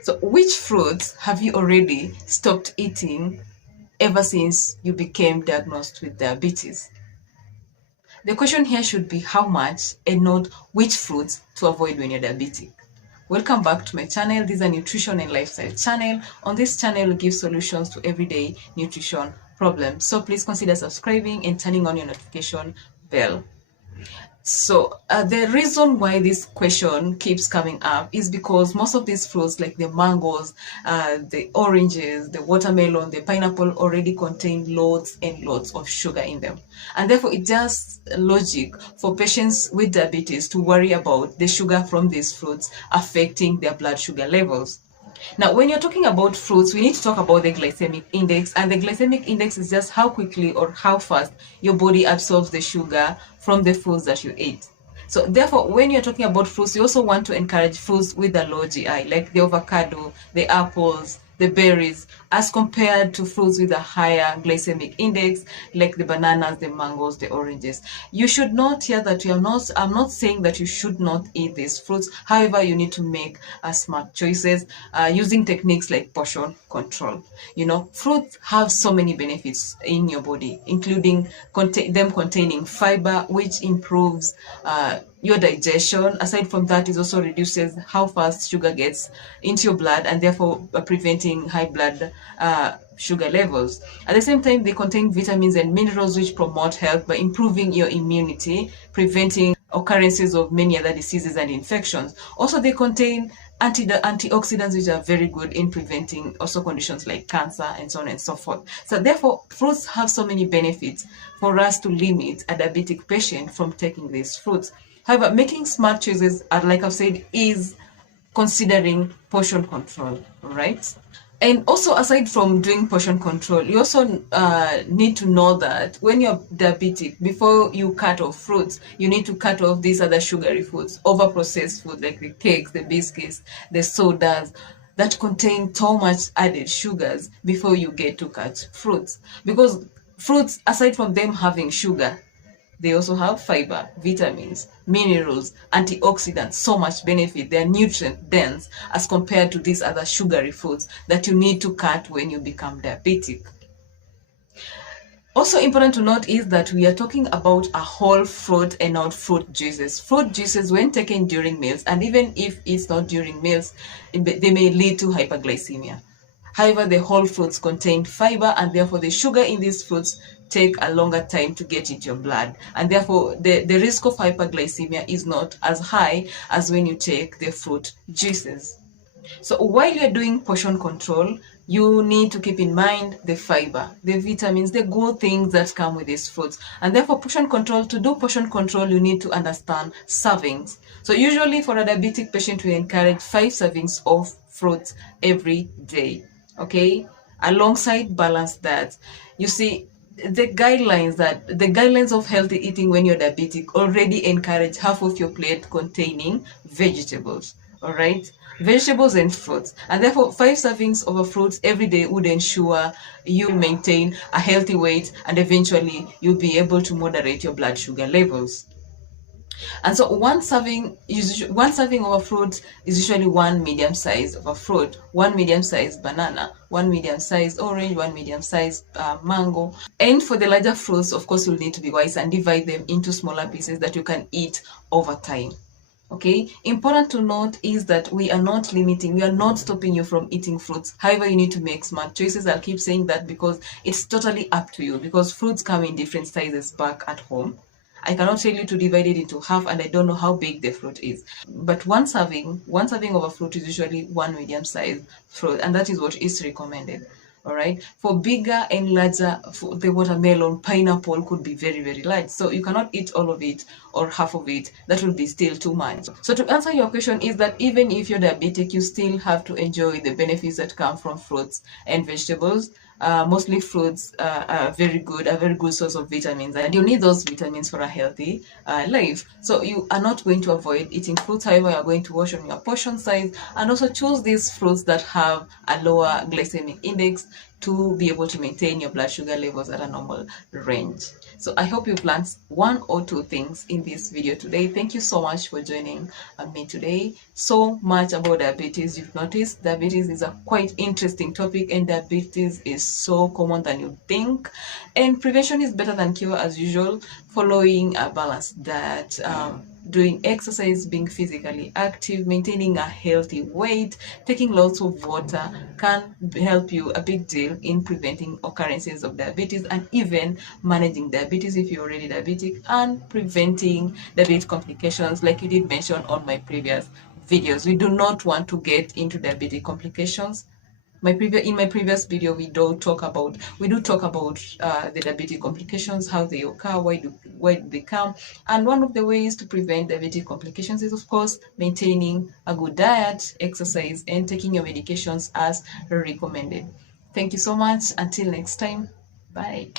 So which fruits have you already stopped eating ever since you became diagnosed with diabetes? The question here should be how much and not which fruits to avoid when you're diabetic. Welcome back to my channel. This is a nutrition and lifestyle channel. On this channel, we give solutions to everyday nutrition problems. So please consider subscribing and turning on your notification bell. So the reason why this question keeps coming up is because most of these fruits, like the mangoes, the oranges, the watermelon, the pineapple, already contain loads and loads of sugar in them. And therefore, it's just logic for patients with diabetes to worry about the sugar from these fruits affecting their blood sugar levels. Now, when you're talking about fruits, we need to talk about the glycemic index, and the glycemic index is just how quickly or how fast your body absorbs the sugar from the foods that you ate. So therefore, when you're talking about fruits, you also want to encourage fruits with a low GI, like the avocado, the apples, the berries, as compared to fruits with a higher glycemic index, like the bananas, the mangoes, the oranges. You should not hear that I'm not saying that you should not eat these fruits. However, you need to make smart choices using techniques like portion control. You know, fruits have so many benefits in your body, including them containing fiber, which improves your digestion. Aside from that, it also reduces how fast sugar gets into your blood, and therefore preventing high blood sugar levels. At the same time, they contain vitamins and minerals which promote health by improving your immunity, preventing occurrences of many other diseases and infections. Also, they contain antioxidants which are very good in preventing also conditions like cancer and so on and so forth. So therefore, fruits have so many benefits for us to limit a diabetic patient from taking these fruits. However, making smart choices, like I've said, is considering portion control, right? And also, aside from doing portion control, you also need to know that when you're diabetic, before you cut off fruits, you need to cut off these other sugary foods, over-processed food like the cakes, the biscuits, the sodas that contain so much added sugars before you get to cut fruits. Because fruits, aside from them having sugar, they also have fiber, vitamins, minerals, antioxidants, so much benefit. They are nutrient dense as compared to these other sugary foods that you need to cut when you become diabetic. Also important to note is that we are talking about a whole fruit and not fruit juices. Fruit juices, when taken during meals, and even if it's not during meals, they may lead to hypoglycemia. However, the whole fruits contain fiber, and therefore the sugar in these fruits take a longer time to get into your blood, and therefore the risk of hyperglycemia is not as high as when you take the fruit juices. So while you're doing portion control, you need to keep in mind the fiber, the vitamins, the good things that come with these fruits. And therefore, to do portion control, you need to understand servings. So usually for a diabetic patient, we encourage 5 servings of fruits every day, okay? Alongside balanced diet. You see, the guidelines of healthy eating when you're diabetic already encourage half of your plate containing vegetables. All right, vegetables and fruits, and therefore 5 servings of fruits every day would ensure you maintain a healthy weight, and eventually you'll be able to moderate your blood sugar levels. And so one serving of a fruit is usually 1 medium size of a fruit, 1 medium sized banana, 1 medium sized orange, 1 medium sized mango. And for the larger fruits, of course, you'll need to be wise and divide them into smaller pieces that you can eat over time. Okay, important to note is that we are not stopping you from eating fruits. However, you need to make smart choices. I'll keep saying that because it's totally up to you, because fruits come in different sizes back at home. I cannot tell you to divide it into half, and I don't know how big the fruit is. But one serving of a fruit is usually 1 medium sized fruit, and that is what is recommended. All right, for bigger and larger, for the watermelon, pineapple could be very, very large, so you cannot eat all of it or half of it. That will be still too much. So to answer your question is that even if you're diabetic, you still have to enjoy the benefits that come from fruits and vegetables. Mostly fruits are a very good source of vitamins, and you need those vitamins for a healthy life. So you are not going to avoid eating fruits. However, you are going to watch on your portion size, and also choose these fruits that have a lower glycemic index to be able to maintain your blood sugar levels at a normal range. So I hope you've learned one or two things in this video today. Thank you so much for joining me today. So much about diabetes. You've noticed diabetes is a quite interesting topic, and diabetes is so common than you think. And prevention is better than cure as usual. Following a balanced diet, doing exercise, being physically active, maintaining a healthy weight, taking lots of water can help you a big deal in preventing occurrences of diabetes and even managing diabetes if you're already diabetic, and preventing diabetes complications like you did mention on my previous videos. We do not want to get into diabetic complications. In my previous video, we do talk about the diabetic complications, how they occur, why do they come, and one of the ways to prevent diabetic complications is, of course, maintaining a good diet, exercise, and taking your medications as recommended. Thank you so much. Until next time, bye.